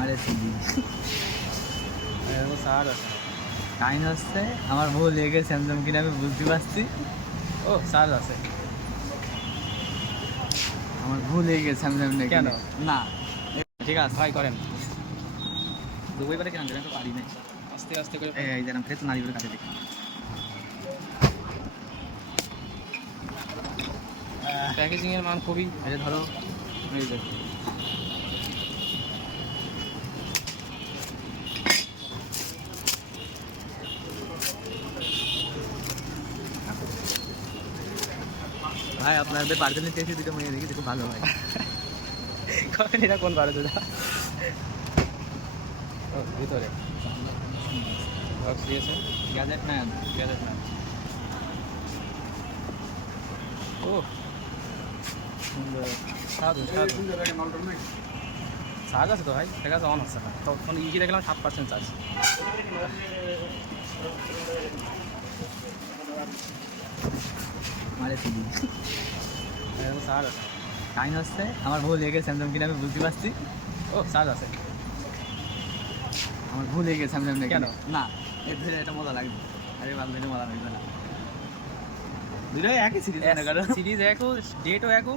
আরে CD charge আছে কাহিনী হচ্ছে আমার ভুল হয়ে গেছে স্যামসাং কিনে আমি বুঝতে পারছি। ও চার্জ আছে আমার ভুল হয়ে গেছে স্যামসাং কেন? না ঠিক আছে ভাই করেন দুবাই বারে কেন আমি তো পারি নাই। আস্তে আস্তে করে এই যেন ফের তো নারী করে কাটে দেখি প্যাকেজিং এর মান খুবই এই যে ধরো এই যে ভাই আপনাদের বাড়িতে নিতে এসে দুটো মেয়ে দেখি খুব ভালো হয়। করেন এটা কোন বারে দাদা ও ভিতরে বক্স দিয়েছে গ্যাজেট ম্যান গ্যাজেট না ও সুন্দর সাধু সাধু চার্জ আছে তো ভাই ঠিক আছে অন আছে না তখন ইজি দেখলাম 7% চার্জ মারে সিডি চার্জ আছে কাহিনী হচ্ছে আমার ভুল হয়ে গেছে স্যামসাং কিনে আমি বুঝতে পারছি। ও চার্জ আছে আমার ভুল হয়ে গেছে স্যামসাং কেন? না এর ধরে এটা মজা লাগবে। আরে বাল ধরে মজা লাগবে না দুটোই একই সিরিজ মনে করো সিরিজ একও ডেটও একও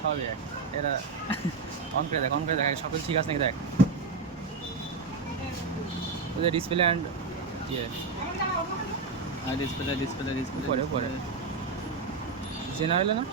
সবই এক এরা অন করে দেখ সব কিছু ঠিক আছে নাকি দেখ ওদের ডিসপ্লে অ্যান্ড ইয়ে ডিসপ্লে উপরে উপরে জেনারেল না